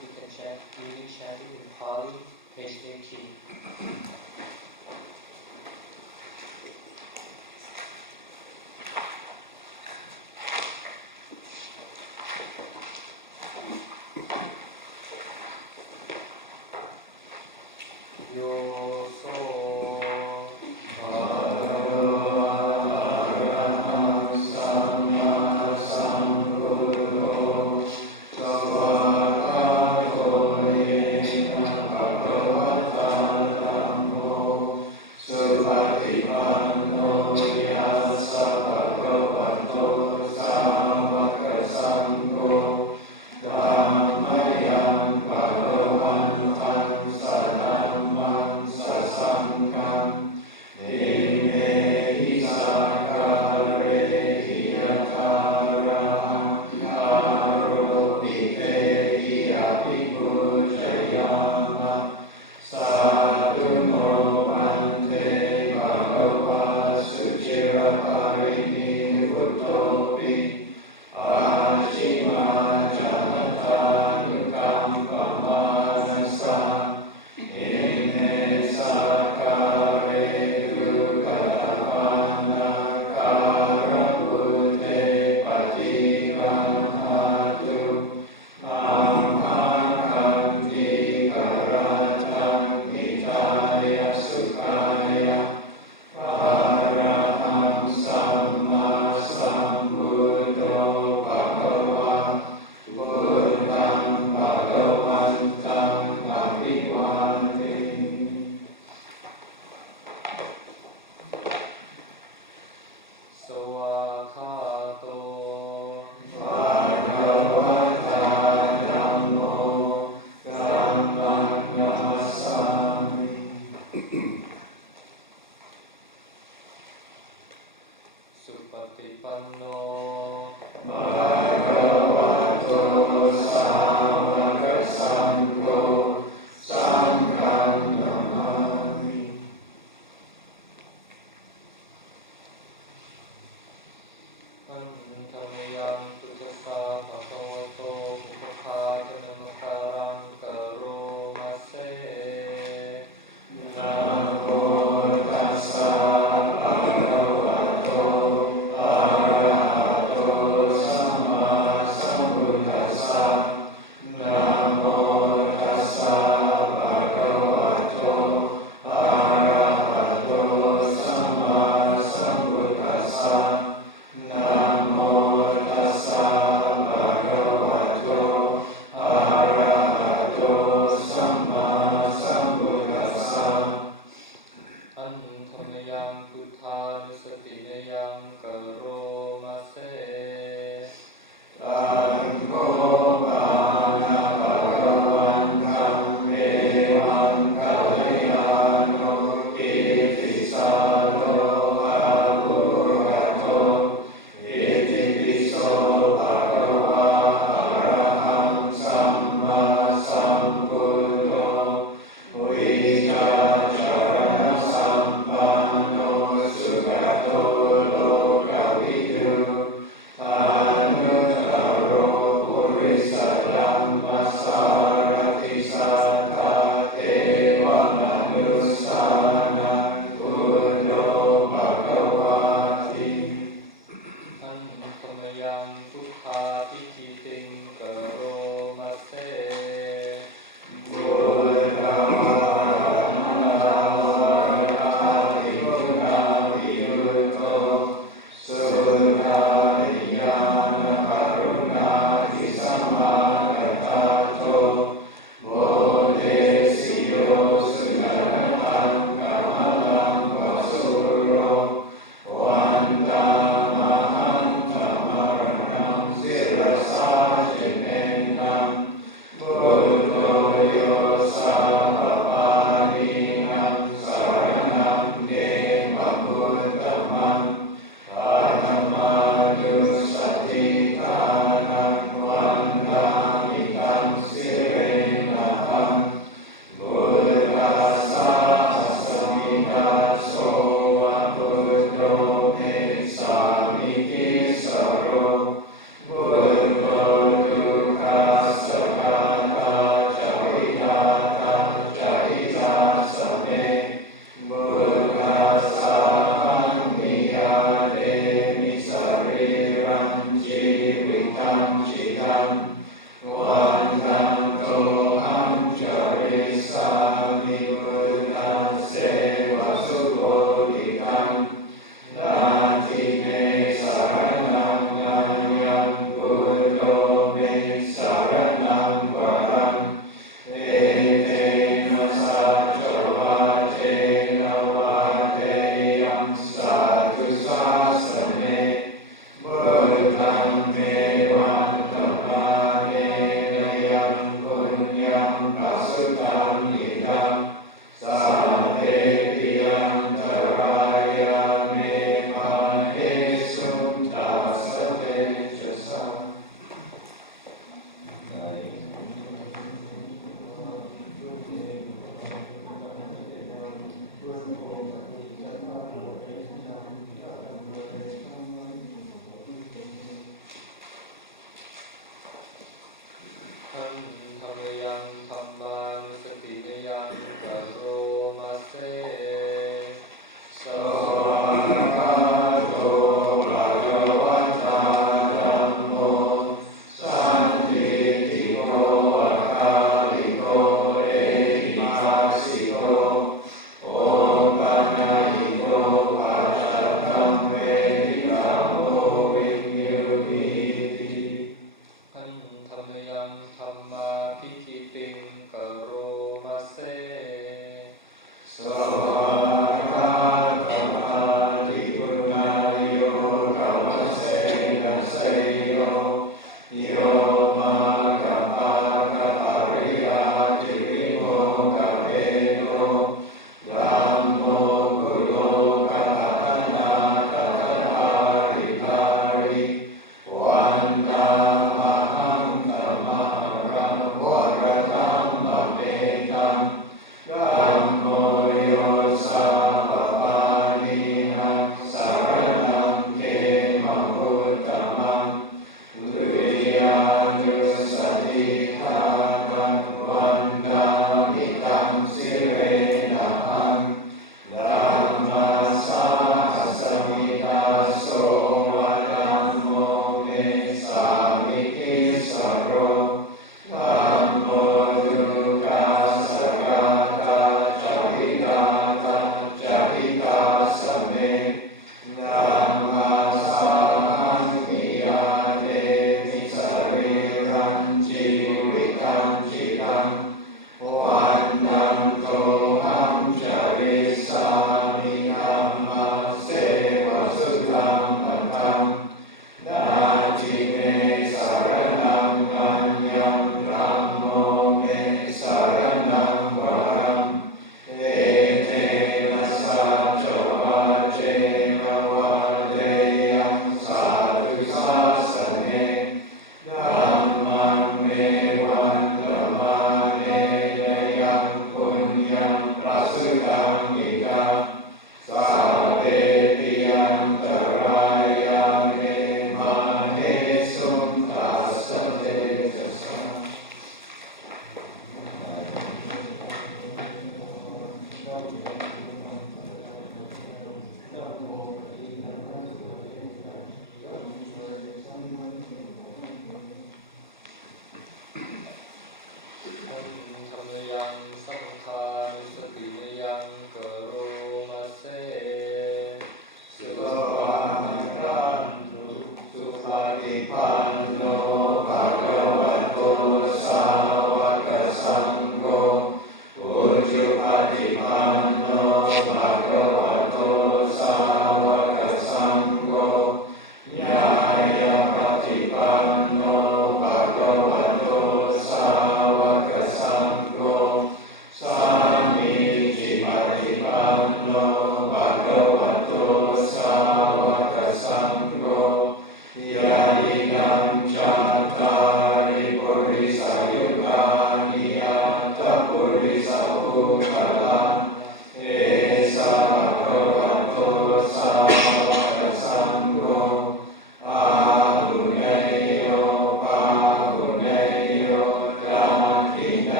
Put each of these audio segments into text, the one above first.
we can chant, reading, chanting in Pali, page 18. Bhagavato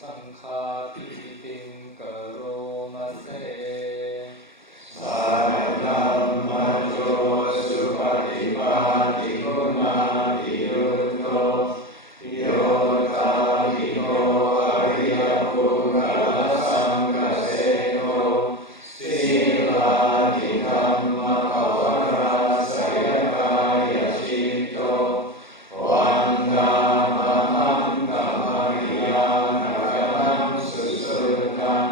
sankhati vitim karomase. Saradhammajo supatipati gunati yutto yotadiko ariyapungala sanghaseno siladi dhamma pavarasayakaya citto vanda maham dhammariyam raganam susrutam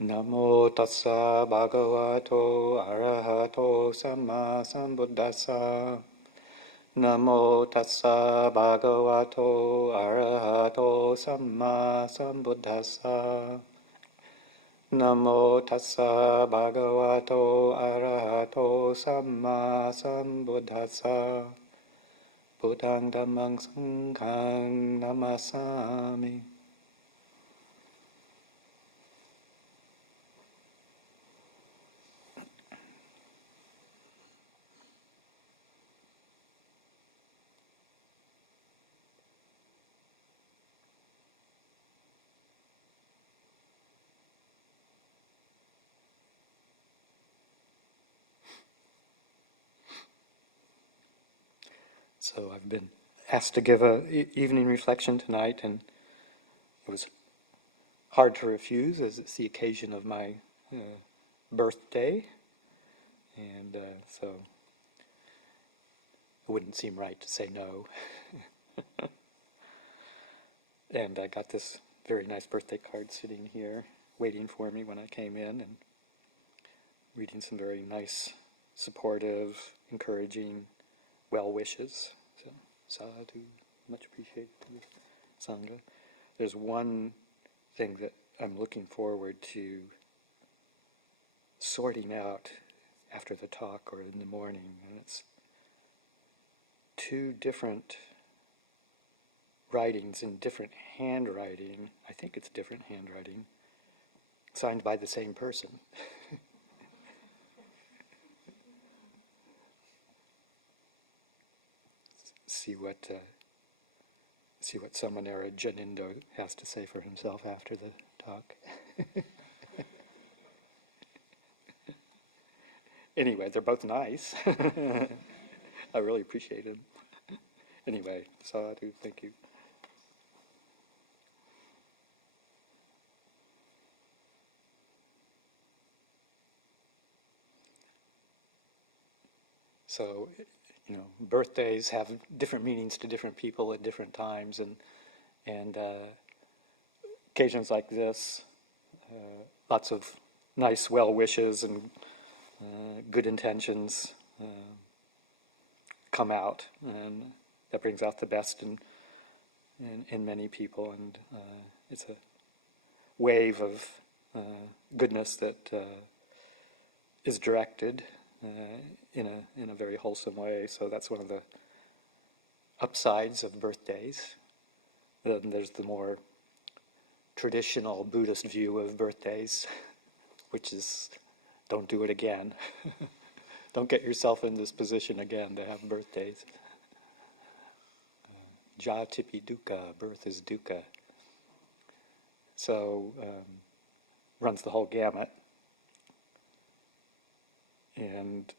Namo tassa bhagavato arahato samma sambuddhassa. Namo tassa bhagavato arahato samma sambuddhassa. Namo tassa bhagavato arahato samma sambuddhassa. Buddhaṃ dhammāṃ saṅghāṃ namasami. So I've been asked to give a evening reflection tonight, and it was hard to refuse as it's the occasion of my birthday, and so it wouldn't seem right to say no. And I got this very nice birthday card sitting here waiting for me when I came in, and reading some very nice, supportive, encouraging well wishes. So, sadhu, much appreciate the Sangha. There's one thing that I'm looking forward to sorting out after the talk or in the morning, and it's two different writings in different handwriting. I think it's different handwriting, signed by the same person. See what Samanera Janindo has to say for himself after the talk. Anyway, they're both nice. I really appreciate them. Anyway, sadhu, thank you. So, birthdays have different meanings to different people at different times, and occasions like this, lots of nice well wishes and good intentions come out, and that brings out the best in many people, and it's a wave of goodness that is directed in a very wholesome way. So that's one of the upsides of birthdays. Then there's the more traditional Buddhist view of birthdays, which is don't do it again. Don't get yourself in this position again to have birthdays. Jatipi dukkha, birth is dukkha. So runs the whole gamut. And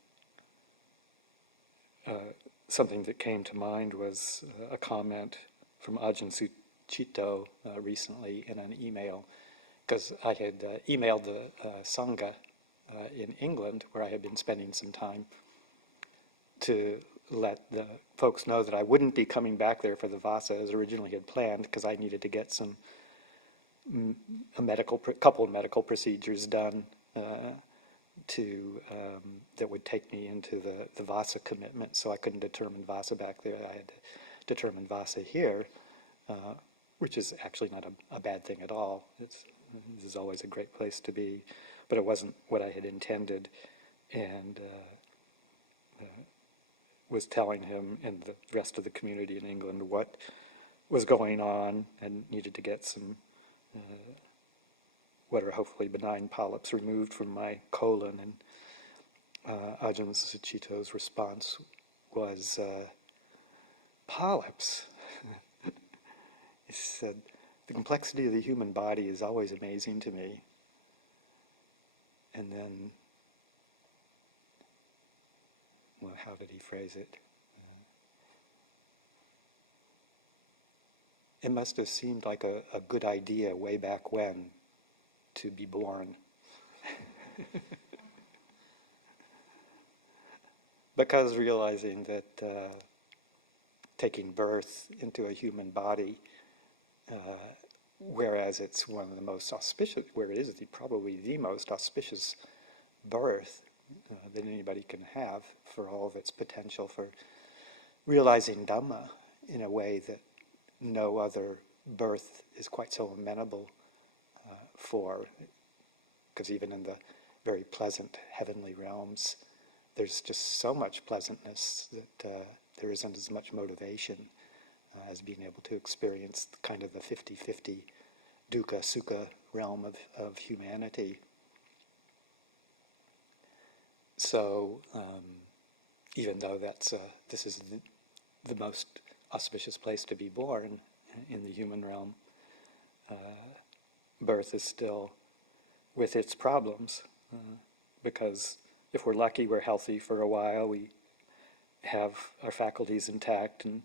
something that came to mind was a comment from Ajahn Sucitto recently in an email, because I had emailed the Sangha in England, where I had been spending some time, to let the folks know that I wouldn't be coming back there for the Vasa as originally had planned, because I needed to get some couple of medical procedures done that would take me into the Vasa commitment. So I couldn't determine Vasa back there. I had to determine Vasa here, which is actually not a bad thing at all. This is always a great place to be, but it wasn't what I had intended, and was telling him and the rest of the community in England what was going on, and needed to get some what are hopefully benign polyps removed from my colon. And Ajahn Sucitto's response was, polyps? He said, the complexity of the human body is always amazing to me. And then, well, how did he phrase it? It must have seemed like a good idea way back when to be born. Because realizing that taking birth into a human body whereas it's one of the most auspicious, where it is probably the most auspicious birth that anybody can have for all of its potential for realizing Dhamma in a way that no other birth is quite so amenable for. Because even in the very pleasant heavenly realms, there's just so much pleasantness that there isn't as much motivation as being able to experience kind of the 50-50 dukkha-sukha realm of humanity. So even though this is the most auspicious place to be born in the human realm, birth is still with its problems, because if we're lucky, we're healthy for a while, we have our faculties intact and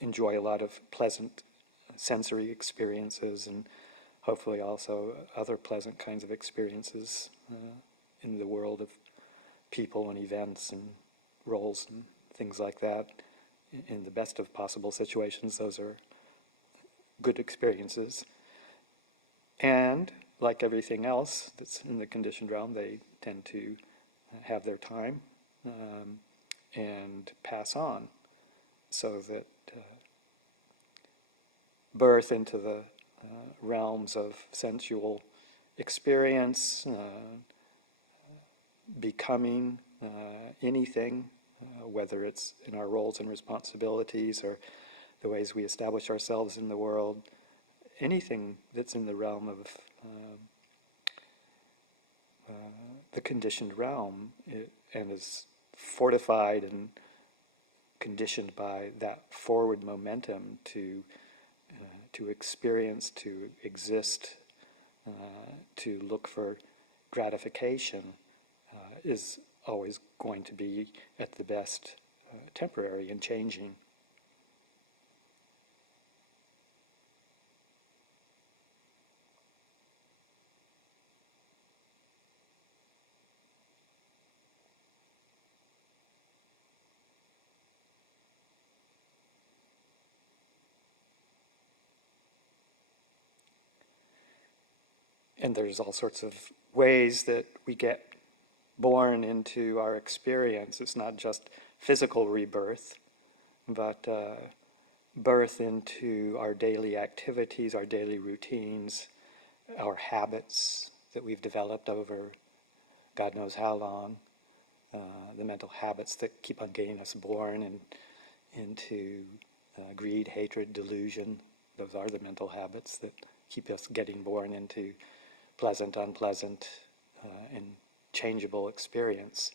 enjoy a lot of pleasant sensory experiences, and hopefully also other pleasant kinds of experiences in the world of people and events and roles and things like that. In the best of possible situations, those are good experiences. And like everything else that's in the conditioned realm, they tend to have their time and pass on, so that birth into the realms of sensual experience, becoming anything, whether it's in our roles and responsibilities or the ways we establish ourselves in the world, anything that's in the realm of the conditioned realm, and is fortified and conditioned by that forward momentum to experience, to exist, to look for gratification, is always going to be at the best temporary and changing. And there's all sorts of ways that we get born into our experience. It's not just physical rebirth, but birth into our daily activities, our daily routines, our habits that we've developed over God knows how long, the mental habits that keep on getting us born into greed, hatred, delusion. Those are the mental habits that keep us getting born into pleasant, unpleasant, and changeable experience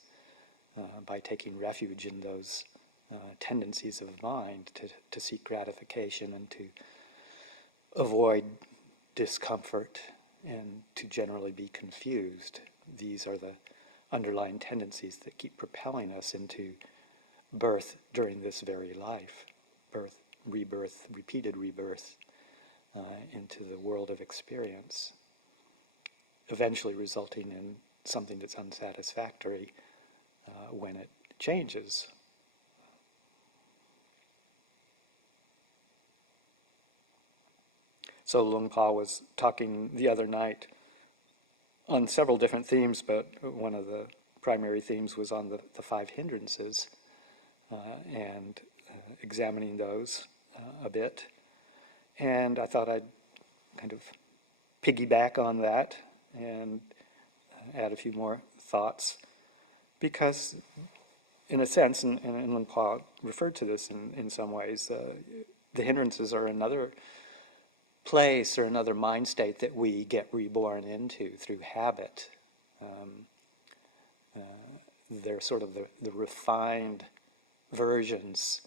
by taking refuge in those tendencies of mind to seek gratification and to avoid discomfort and to generally be confused. These are the underlying tendencies that keep propelling us into birth during this very life. Birth, rebirth, repeated rebirth into the world of experience, eventually resulting in something that's unsatisfactory when it changes. So Lung Pa was talking the other night on several different themes, but one of the primary themes was on the five hindrances and examining those a bit. And I thought I'd kind of piggyback on that and add a few more thoughts, because in a sense, and Lung Pa referred to this in some ways, the hindrances are another place or another mind state that we get reborn into through habit. They're sort of the refined versions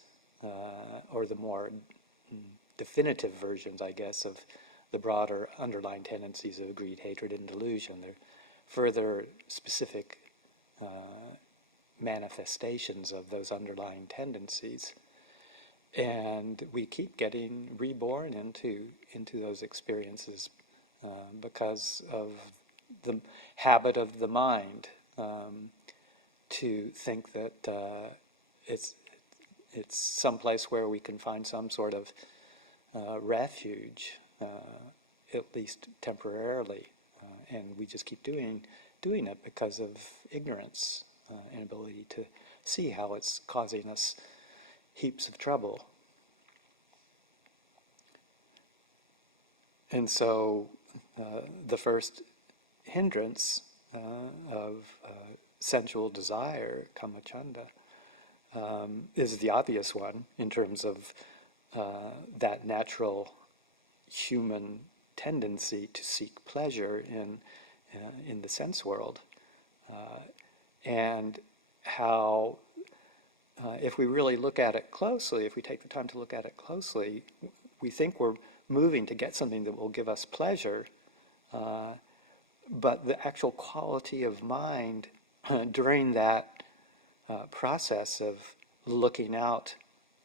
or the more definitive versions, I guess, of the broader underlying tendencies of greed, hatred, and delusion. They're further specific manifestations of those underlying tendencies. And we keep getting reborn into those experiences because of the habit of the mind to think that it's someplace where we can find some sort of refuge, at least temporarily, and we just keep doing it because of ignorance, inability to see how it's causing us heaps of trouble. And so the first hindrance of sensual desire, kamachanda, is the obvious one in terms of that natural human tendency to seek pleasure in the sense world, and how if we really look at it closely, if we take the time to look at it closely, we think we're moving to get something that will give us pleasure, but the actual quality of mind during that process of looking out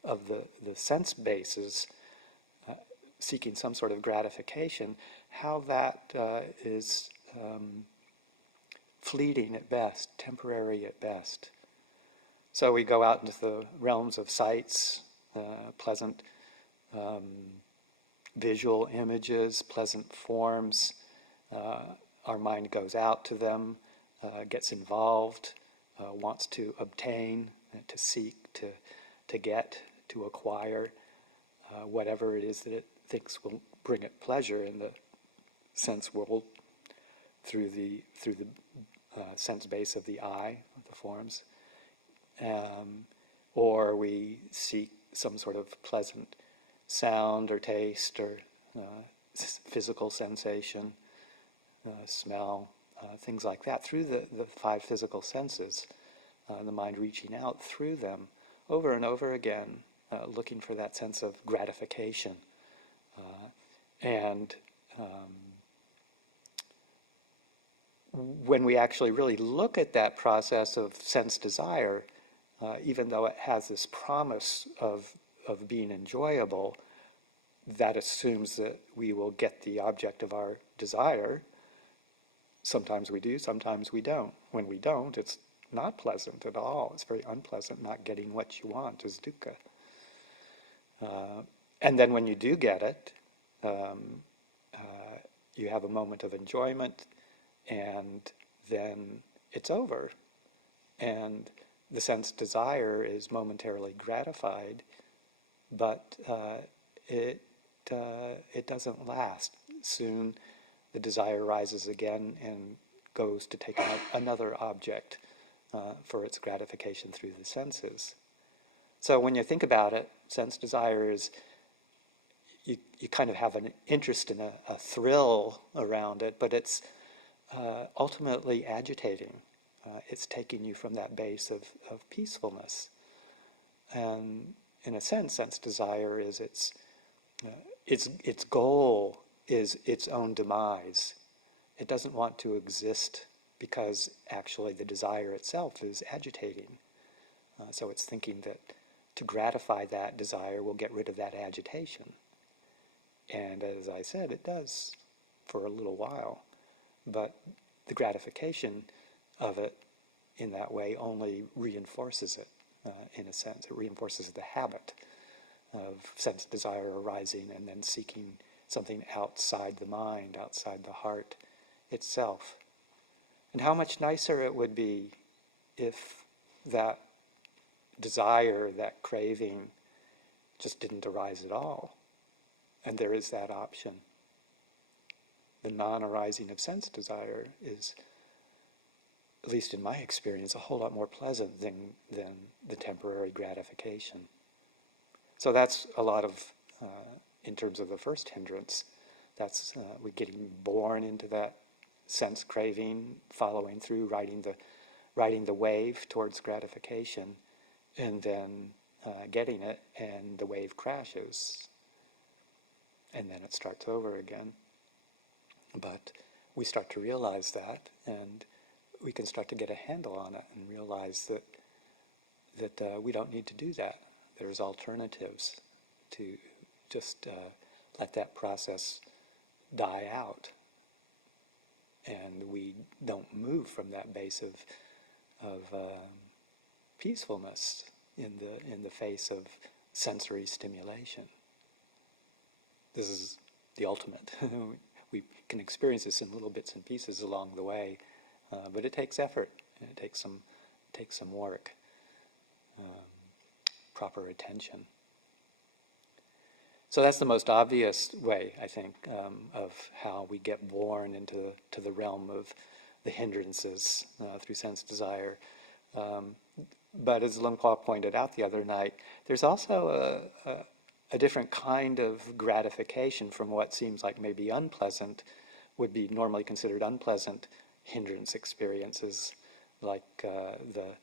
of the sense bases, seeking some sort of gratification, how that is fleeting at best, temporary at best. So we go out into the realms of sights, pleasant visual images, pleasant forms. Our mind goes out to them, gets involved, wants to obtain, to seek, to get, to acquire, whatever it is that it thinks will bring it pleasure in the sense world through the sense base of the eye, of the forms. Or we seek some sort of pleasant sound or taste or physical sensation, smell, things like that, through the five physical senses, the mind reaching out through them over and over again, looking for that sense of gratification. And when we actually really look at that process of sense desire, even though it has this promise of being enjoyable, that assumes that we will get the object of our desire. Sometimes we do, sometimes we don't. When we don't, it's not pleasant at all. It's very unpleasant. Not getting what you want is dukkha. And then when you do get it, you have a moment of enjoyment, and then it's over. And the sense desire is momentarily gratified, but it doesn't last. Soon the desire rises again and goes to take another object for its gratification through the senses. So when you think about it, sense desire is, you kind of have an interest in a thrill around it, but it's ultimately agitating. It's taking you from that base of peacefulness. And in a sense desire is its goal is its own demise. It doesn't want to exist because actually the desire itself is agitating. So it's thinking that to gratify that desire will get rid of that agitation. And as I said, it does for a little while. But the gratification of it in that way only reinforces it, in a sense. It reinforces the habit of sense desire arising and then seeking something outside the mind, outside the heart itself. And how much nicer it would be if that desire, that craving, just didn't arise at all. And there is that option. The non-arising of sense desire is, at least in my experience, a whole lot more pleasant than the temporary gratification. So that's a lot of, in terms of the first hindrance, that's we're getting born into that sense craving, following through, riding the wave towards gratification, and then getting it, and the wave crashes, and then it starts over again. But we start to realize that, and we can start to get a handle on it and realize that we don't need to do that. There's alternatives to just let that process die out, and we don't move from that base of peacefulness in the face of sensory stimulation. this is the ultimate. We can experience this in little bits and pieces along the way, but it takes effort. It takes some work, proper attention. So that's the most obvious way, I think, of how we get born into the realm of the hindrances through sense desire. But as Luang Por pointed out the other night, there's also a different kind of gratification from what seems like maybe unpleasant, would be normally considered unpleasant hindrance experiences, like the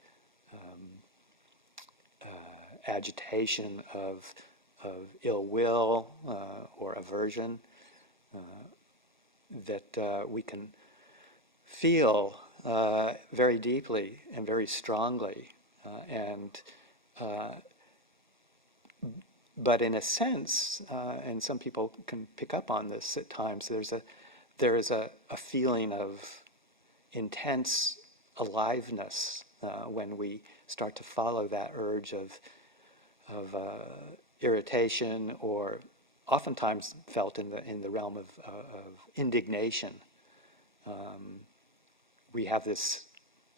agitation of ill will or aversion that we can feel very deeply and very strongly, but in a sense, and some people can pick up on this at times, there is a feeling of intense aliveness when we start to follow that urge of irritation, or oftentimes felt in the realm of indignation. We have this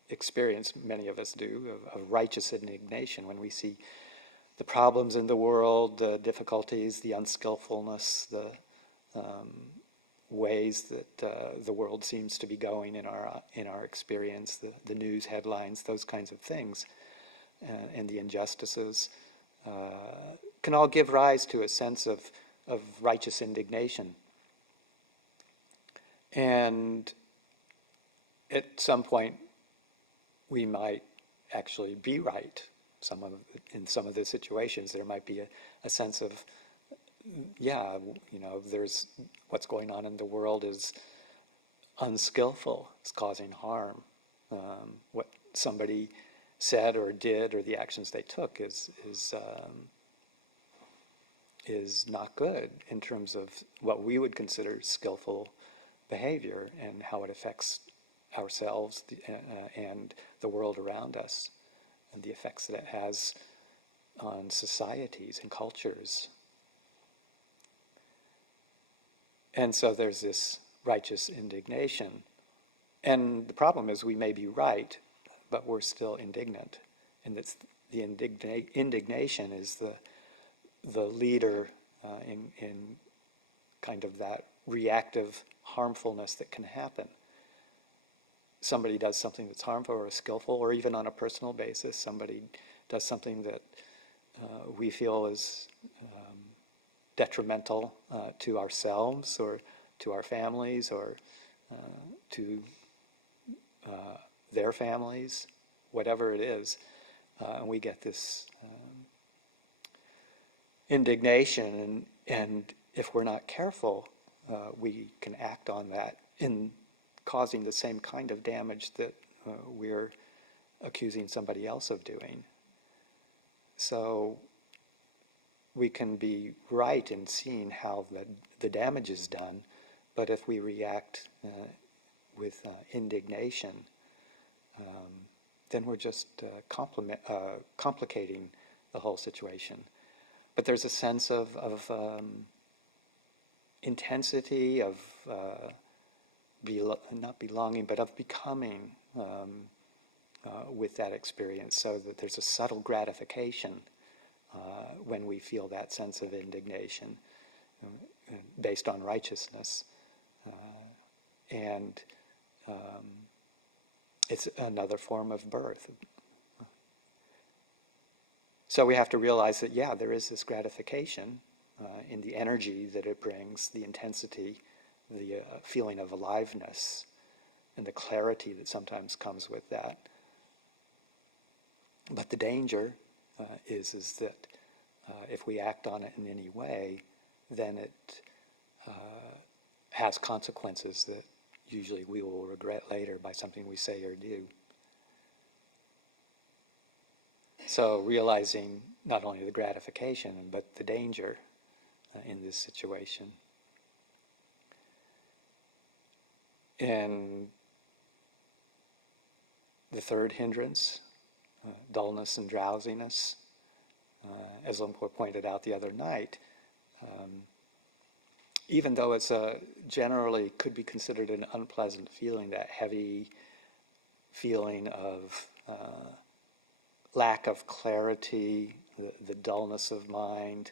experience, many of us do, of righteous indignation when we see the problems in the world, the difficulties, the unskillfulness, the ways that the world seems to be going in our experience, the news headlines, those kinds of things, and the injustices. Can all give rise to a sense of righteous indignation. And at some point, we might actually be right. In some of the situations, there might be a sense of, there's what's going on in the world is unskillful, it's causing harm. What somebody said or did, or the actions they took, is not good in terms of what we would consider skillful behavior and how it affects ourselves and the world around us, and the effects that it has on societies and cultures. And so there's this righteous indignation. And the problem is we may be right, but we're still indignant. And it's the indignation is the leader in kind of that reactive harmfulness that can happen. Somebody does something that's harmful or skillful, or even on a personal basis, somebody does something that we feel is detrimental to ourselves or to our families or to their families, whatever it is, and we get this indignation, and if we're not careful, we can act on that in causing the same kind of damage that we're accusing somebody else of doing. So we can be right in seeing how the damage is done, but if we react with indignation, then we're just complicating the whole situation. But there's a sense of intensity, of not belonging, but of becoming with that experience, so that there's a subtle gratification when we feel that sense of indignation based on righteousness. And it's another form of birth. So we have to realize that, there is this gratification in the energy that it brings, the intensity, the feeling of aliveness, and the clarity that sometimes comes with that. But the danger is that if we act on it in any way, then it has consequences that usually we will regret later by something we say or do. So realizing not only the gratification, but the danger in this situation. And the third hindrance, dullness and drowsiness, as Luang Por pointed out the other night, even though it's generally could be considered an unpleasant feeling, that heavy feeling of lack of clarity, the dullness of mind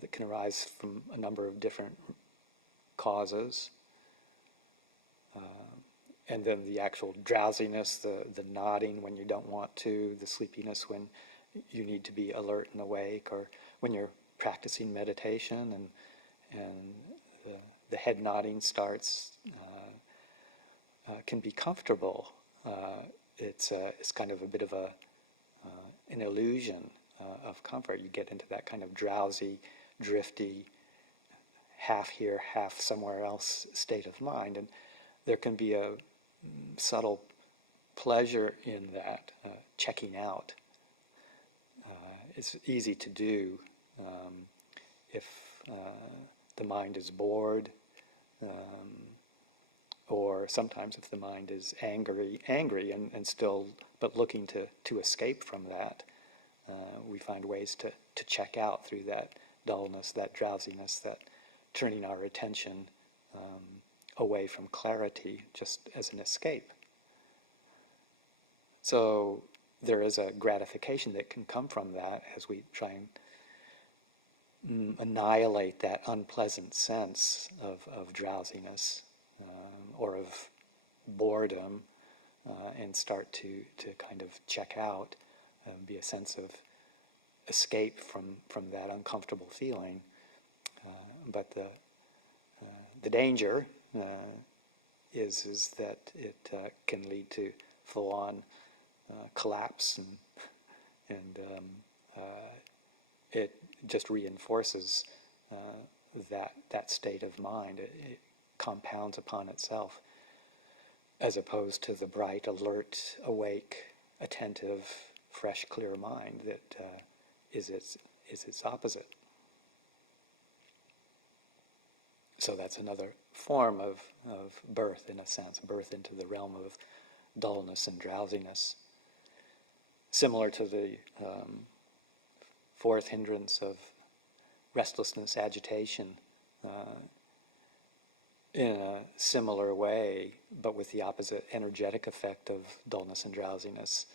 that can arise from a number of different causes. And then the actual drowsiness, the nodding when you don't want to, the sleepiness when you need to be alert and awake, or when you're practicing meditation and the head nodding starts, can be comfortable. It's kind of a bit of an illusion of comfort. You get into that kind of drowsy, drifty, half here, half somewhere else state of mind, and there can be a subtle pleasure in that, checking out. It's easy to do if the mind is bored, or sometimes if the mind is angry and still, but looking to escape from that. We find ways to check out through that dullness, that drowsiness, that turning our attention away from clarity just as an escape. So there is a gratification that can come from that as we try and annihilate that unpleasant sense of drowsiness or of boredom, and start to kind of check out, be a sense of escape from that uncomfortable feeling. But the danger is that it can lead to full-on collapse, and it just reinforces that state of mind. It compounds upon itself, as opposed to the bright, alert, awake, attentive, fresh, clear mind that is its opposite. So that's another form of birth, in a sense, birth into the realm of dullness and drowsiness. Similar to the fourth hindrance of restlessness, agitation, in a similar way, but with the opposite energetic effect of dullness and drowsiness.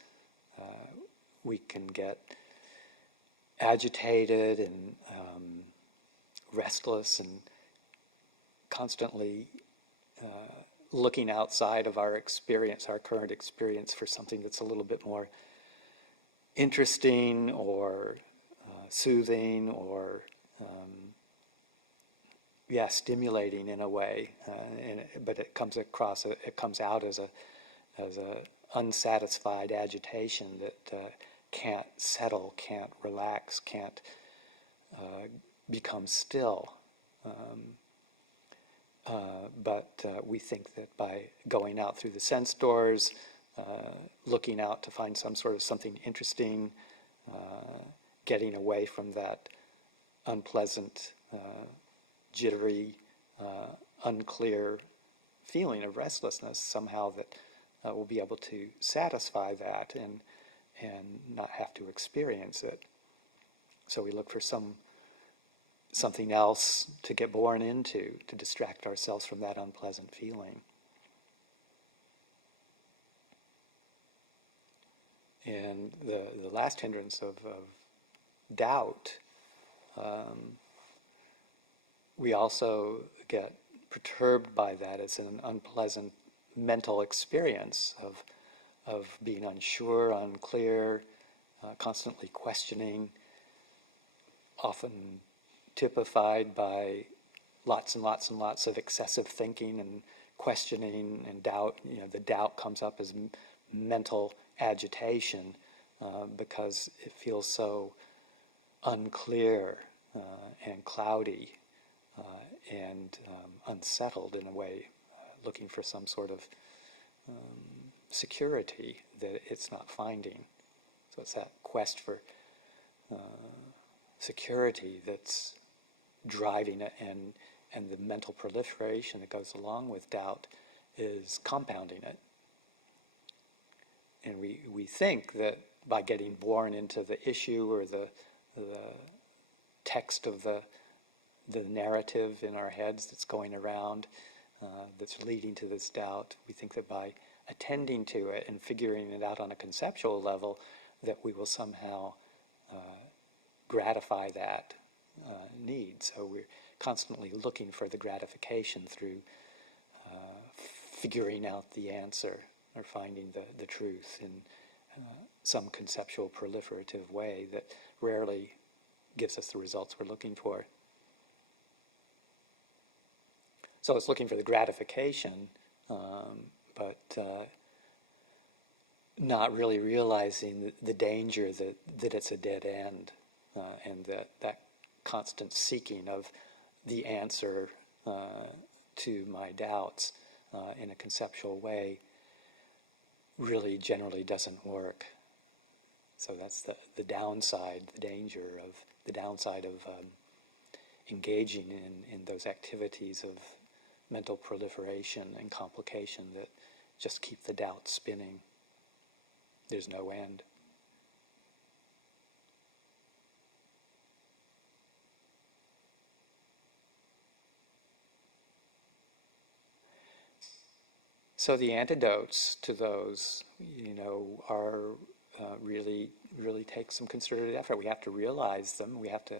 We can get agitated and restless and constantly looking outside of our experience, our current experience, for something that's a little bit more interesting or soothing or stimulating in a way, but it comes out as a unsatisfied agitation that can't settle, can't relax, can't become still. But we think that by going out through the sense doors, looking out to find something interesting, getting away from that unpleasant, jittery, unclear feeling of restlessness, somehow that we'll be able to satisfy that and not have to experience it. So we look for something else to get born into, to distract ourselves from that unpleasant feeling. And the last hindrance of doubt, we also get perturbed by that. It's an unpleasant mental experience of being unsure, unclear, constantly questioning, often typified by lots and lots and lots of excessive thinking and questioning and doubt. The doubt comes up as mental agitation because it feels so unclear and cloudy and unsettled in a way, looking for some sort of security that it's not finding. So it's that quest for security that's driving it, and the mental proliferation that goes along with doubt is compounding it. And we think that by getting born into the issue or the text of the the narrative in our heads that's going around, that's leading to this doubt. We think that by attending to it and figuring it out on a conceptual level, that we will somehow gratify that need. So we're constantly looking for the gratification through figuring out the answer or finding the truth in some conceptual proliferative way that rarely gives us the results we're looking for. So it's looking for the gratification, but not really realizing the danger that it's a dead end, and that constant seeking of the answer to my doubts in a conceptual way really generally doesn't work. So that's the downside, the downside of engaging in those activities of mental proliferation and complication that just keep the doubt spinning. There's no end. So the antidotes to those, are really take some concerted effort. We have to realize them. We have to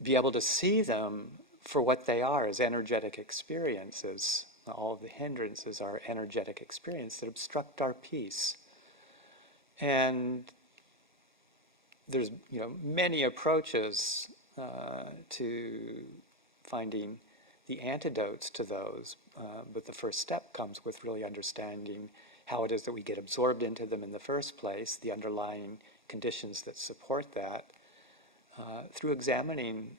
be able to see them for what they are, as energetic experiences. All of the hindrances are energetic experiences that obstruct our peace. And there's many approaches to finding the antidotes to those, but the first step comes with really understanding how it is that we get absorbed into them in the first place, the underlying conditions that support that, through examining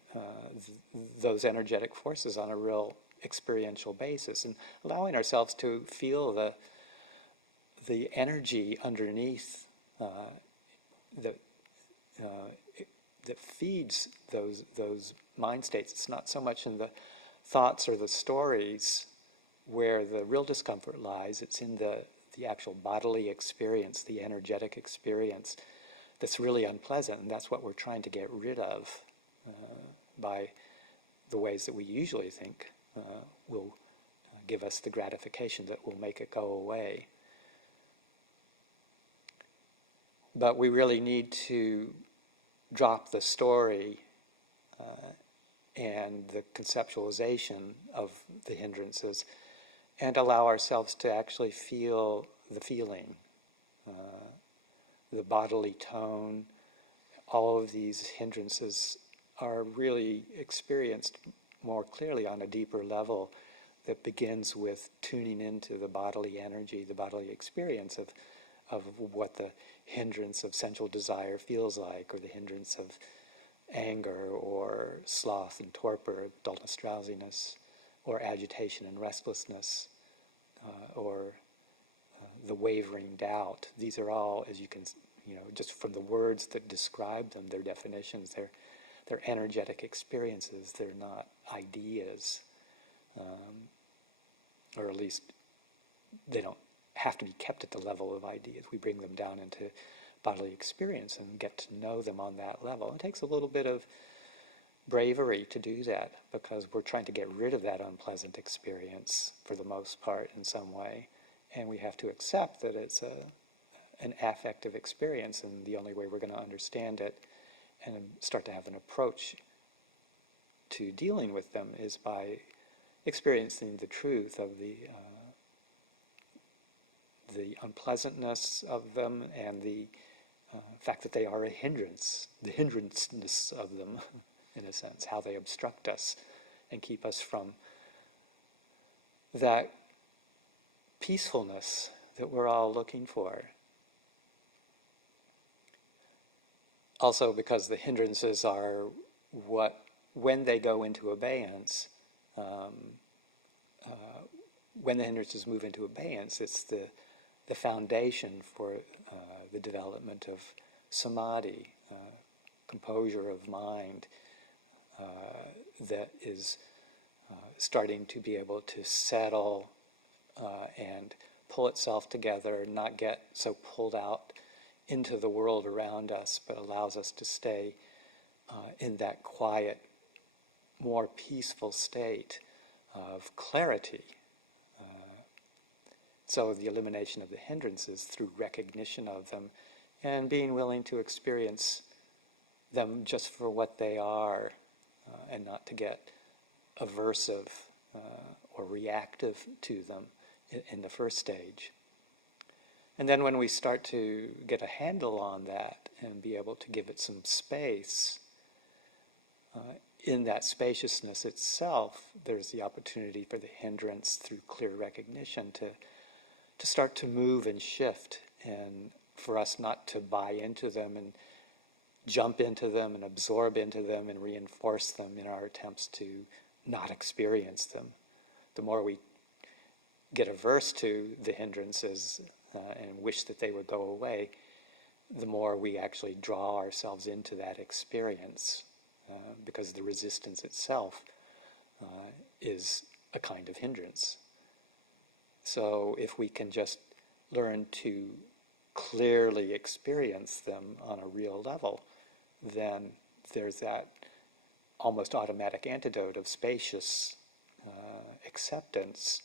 those energetic forces on a real experiential basis and allowing ourselves to feel the energy underneath that feeds those mind states. It's not so much in the thoughts or the stories where the real discomfort lies. It's in the actual bodily experience, the energetic experience that's really unpleasant, and that's what we're trying to get rid of by the ways that we usually think will give us the gratification that will make it go away. But we really need to drop the story and the conceptualization of the hindrances and allow ourselves to actually feel the feeling, the bodily tone. All of these hindrances are really experienced more clearly on a deeper level that begins with tuning into the bodily energy, the bodily experience of what the hindrance of sensual desire feels like, or the hindrance of anger or sloth and torpor, dullness, drowsiness, or agitation and restlessness, or the wavering doubt. These are all, as you can, just from the words that describe them, their definitions, they're energetic experiences. They're not ideas, or at least they don't have to be kept at the level of ideas. We bring them down into bodily experience and get to know them on that level. It takes a little bit of bravery to do that, because we're trying to get rid of that unpleasant experience for the most part in some way, and we have to accept that it's an affective experience, and the only way we're going to understand it and start to have an approach to dealing with them is by experiencing the truth of the unpleasantness of them and the fact that they are a hindrance, the hindranceness of them, in a sense, how they obstruct us and keep us from that peacefulness that we're all looking for. Also, because the hindrances are what, when they go into abeyance, when the hindrances move into abeyance, it's the foundation for the development of samadhi, composure of mind, that is starting to be able to settle and pull itself together, not get so pulled out into the world around us, but allows us to stay in that quiet, more peaceful state of clarity. So the elimination of the hindrances through recognition of them and being willing to experience them just for what they are, and not to get aversive or reactive to them in the first stage. And then when we start to get a handle on that and be able to give it some space, in that spaciousness itself, there's the opportunity for the hindrance through clear recognition to start to move and shift, and for us not to buy into them and jump into them and absorb into them and reinforce them in our attempts to not experience them. The more we get averse to the hindrances and wish that they would go away, the more we actually draw ourselves into that experience, because the resistance itself is a kind of hindrance. So if we can just learn to clearly experience them on a real level, then there's that almost automatic antidote of spacious acceptance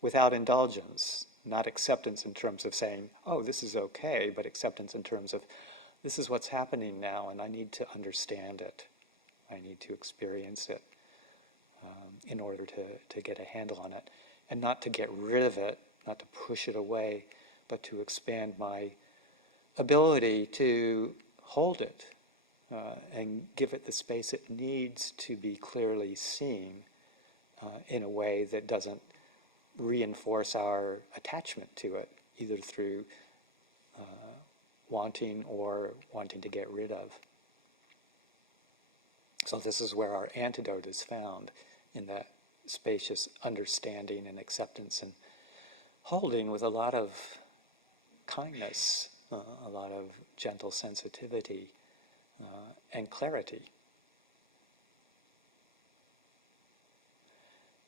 without indulgence. Not acceptance in terms of saying, oh, this is okay, but acceptance in terms of, this is what's happening now, and I need to understand it. I need to experience it in order to get a handle on it. And not to get rid of it, not to push it away, but to expand my ability to hold it and give it the space it needs to be clearly seen in a way that doesn't reinforce our attachment to it, either through wanting or wanting to get rid of. So this is where our antidote is found, in that spacious understanding and acceptance and holding with a lot of kindness, a lot of gentle sensitivity and clarity.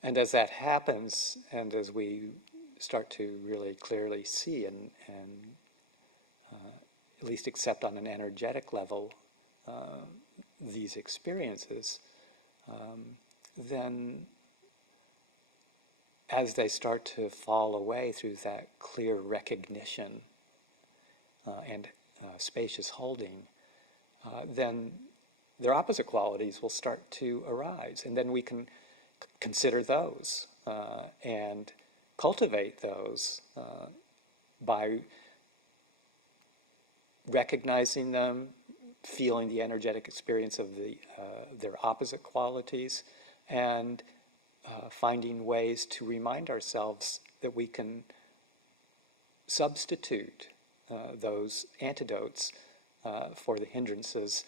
And as that happens, and as we start to really clearly see and at least accept on an energetic level these experiences, then as they start to fall away through that clear recognition and spacious holding, then their opposite qualities will start to arise. And then we can consider those and cultivate those by recognizing them, feeling the energetic experience of their opposite qualities, and finding ways to remind ourselves that we can substitute those antidotes for the hindrances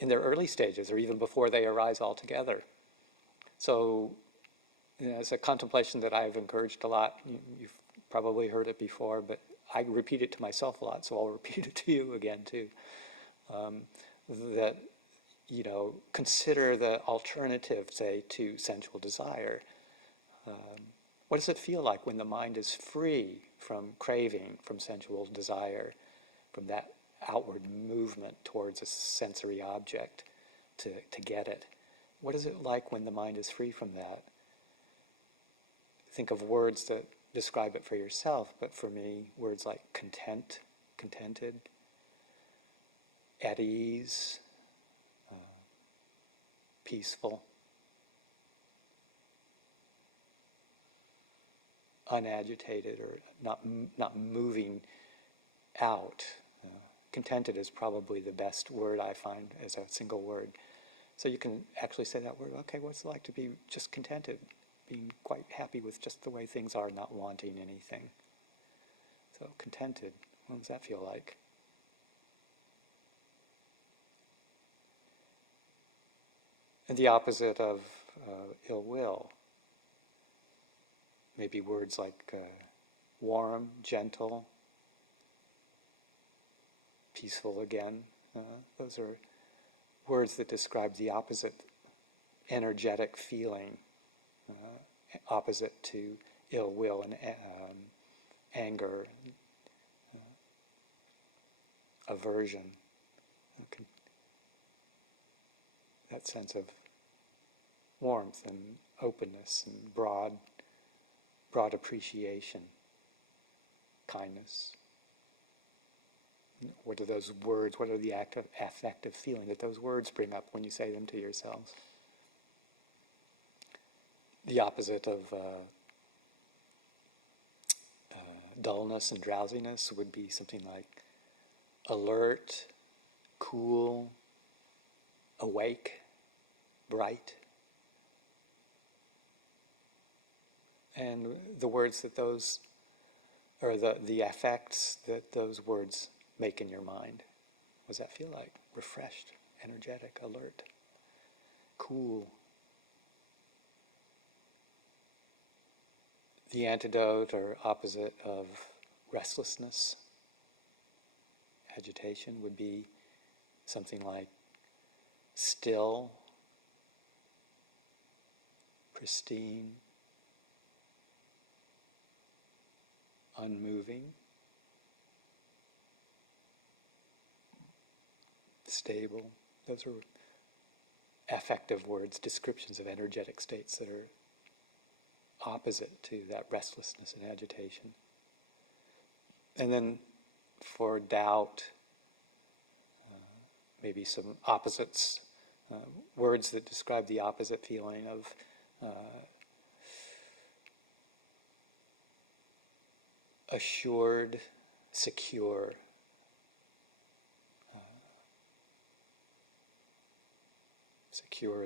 in their early stages, or even before they arise altogether. So, it's a contemplation that I've encouraged a lot. You've probably heard it before, but I repeat it to myself a lot, so I'll repeat it to you again too. That, consider the alternative, say, to sensual desire. What does it feel like when the mind is free from craving, from sensual desire, from that outward movement towards a sensory object to get it? What is it like when the mind is free from that? Think of words that describe it for yourself, but for me, words like content, contented, at ease, peaceful, unagitated, or not moving out. Contented is probably the best word I find as a single word. So you can actually say that word, okay, what's it like to be just contented, being quite happy with just the way things are, not wanting anything. So contented, what does that feel like? And the opposite of ill will. Maybe words like warm, gentle, peaceful again. Those are words that describe the opposite energetic feeling, opposite to ill will and anger, aversion. that sense of warmth and openness and broad appreciation, kindness. What are those words? What are the affective feeling that those words bring up when you say them to yourselves? The opposite of dullness and drowsiness would be something like alert, cool, awake, bright. And the words that those, or the effects that those words make in your mind. What does that feel like? Refreshed, energetic, alert, cool. The antidote or opposite of restlessness, agitation, would be something like still, pristine, unmoving, stable. Those are affective words, descriptions of energetic states that are opposite to that restlessness and agitation. And then for doubt, maybe some opposites, words that describe the opposite feeling of assured, secure. Secure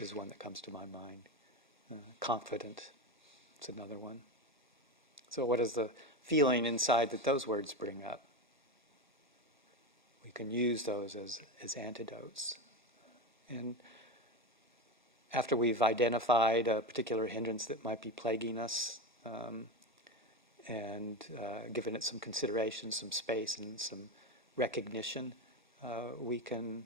is one that comes to my mind. Confident, it's another one. So what is the feeling inside that those words bring up? We can use those as antidotes. And after we've identified a particular hindrance that might be plaguing us, and given it some consideration, some space, and some recognition, we can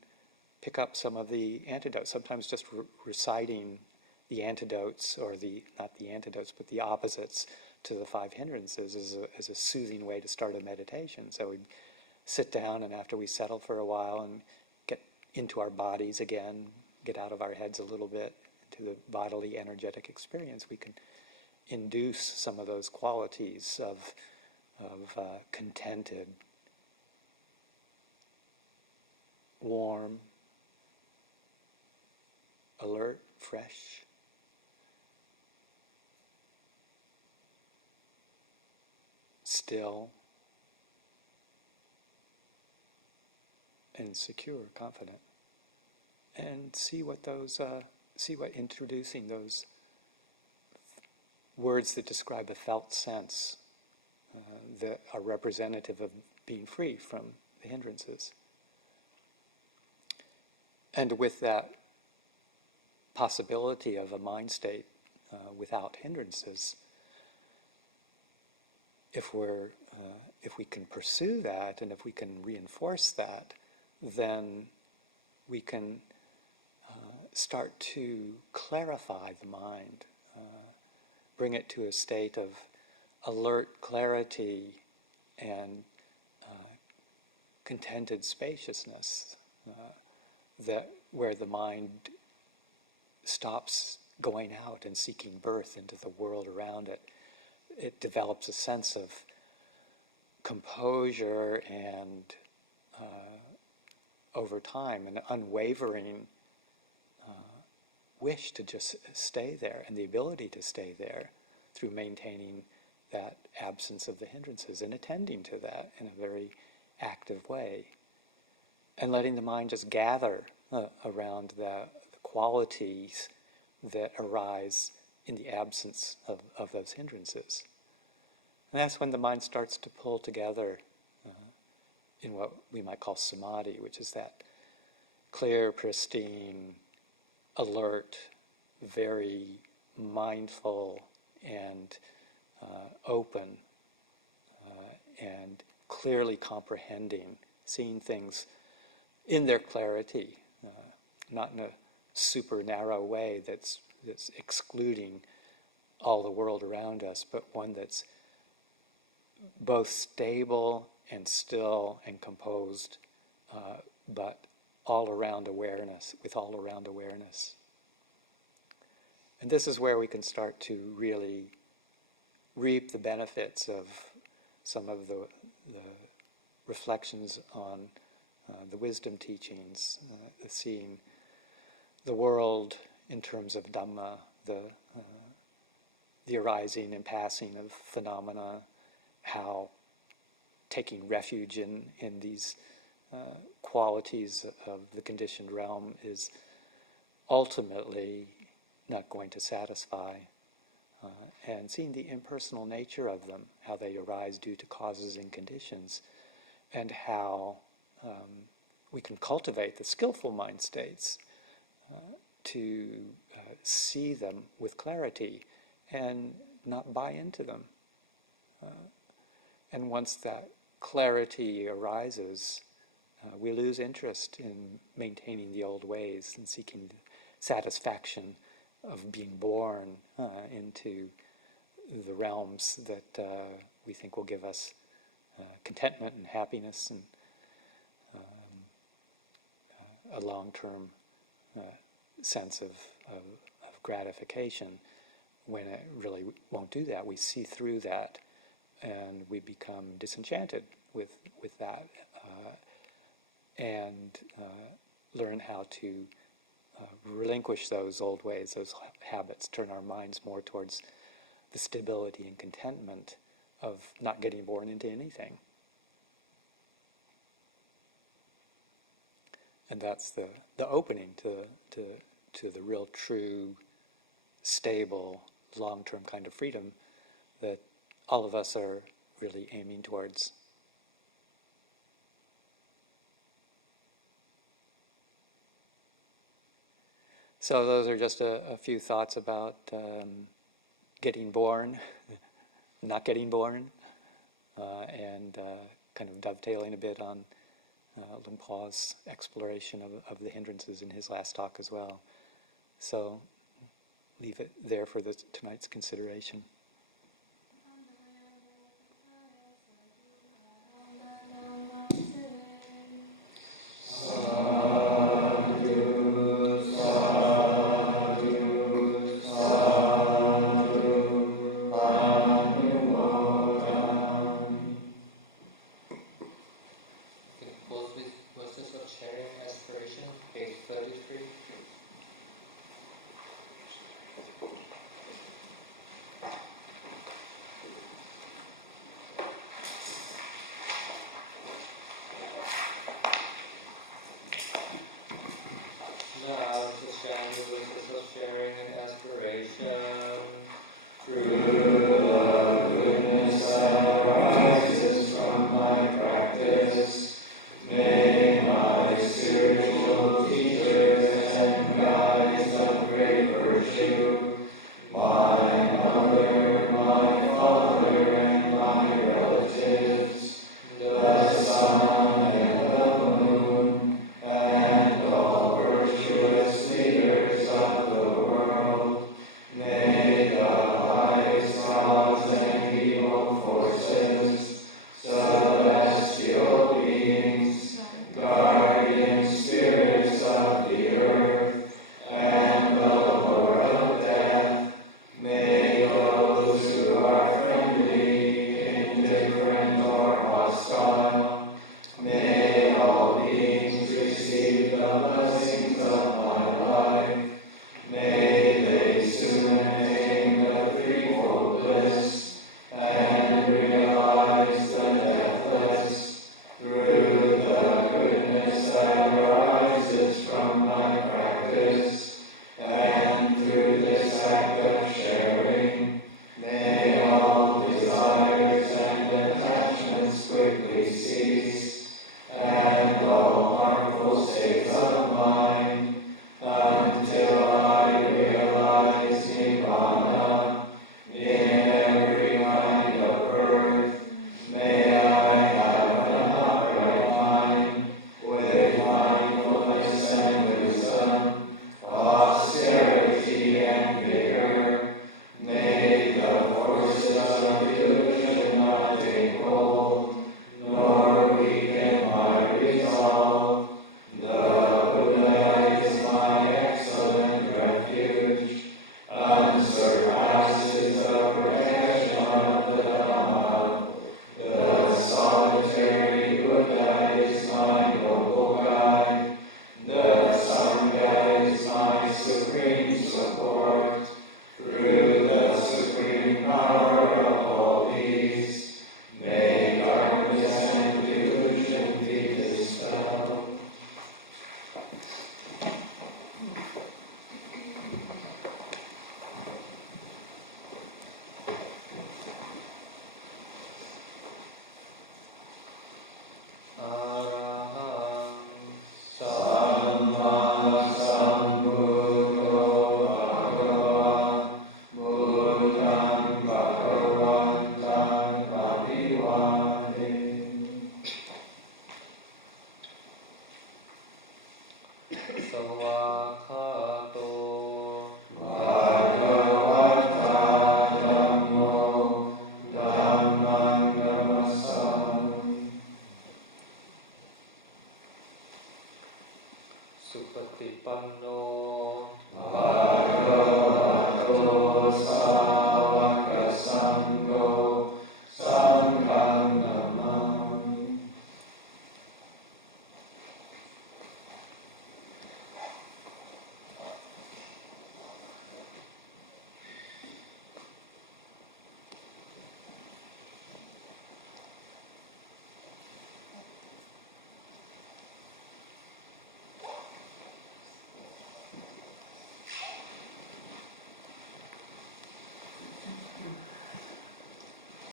pick up some of the antidotes. Sometimes just reciting the antidotes, or not the antidotes, but the opposites to the 5 hindrances is a soothing way to start a meditation. So we sit down, and after we settle for a while and get into our bodies again, get out of our heads a little bit, into the bodily energetic experience, we can induce some of those qualities of contented, warm, alert, fresh, still, and secure, confident. And see what introducing those words that describe a felt sense that are representative of being free from the hindrances. And with that possibility of a mind state without hindrances, if we can pursue that, and if we can reinforce that, then we can start to clarify the mind, bring it to a state of alert clarity and contented spaciousness, that where the mind stops going out and seeking birth into the world around it. It develops a sense of composure and over time an unwavering wish to just stay there, and the ability to stay there through maintaining that absence of the hindrances and attending to that in a very active way, and letting the mind just gather around the qualities that arise in the absence of those hindrances. And that's when the mind starts to pull together in what we might call samadhi, which is that clear, pristine, alert, very mindful and open and clearly comprehending, seeing things in their clarity, not in a super narrow way that's excluding all the world around us, but one that's both stable and still and composed, but all-around awareness, with all-around awareness. And this is where we can start to really reap the benefits of some of the reflections on the wisdom teachings, seeing the world in terms of Dhamma, the arising and passing of phenomena, how taking refuge in these qualities of the conditioned realm is ultimately not going to satisfy, and seeing the impersonal nature of them, how they arise due to causes and conditions, and how we can cultivate the skillful mind states to see them with clarity and not buy into them. And once that clarity arises, we lose interest in maintaining the old ways and seeking satisfaction of being born into the realms that we think will give us contentment and happiness and a long-term sense of gratification, when it really won't do that. We see through that and we become disenchanted with that, and learn how to relinquish those old ways, those habits, turn our minds more towards the stability and contentment of not getting born into anything. And that's the opening to the real, true, stable, long-term kind of freedom that all of us are really aiming towards. So those are just a few thoughts about getting born, not getting born, and kind of dovetailing a bit on Lumpaw's exploration of the hindrances in his last talk as well. So leave it there for tonight's consideration. Sharing and aspiration through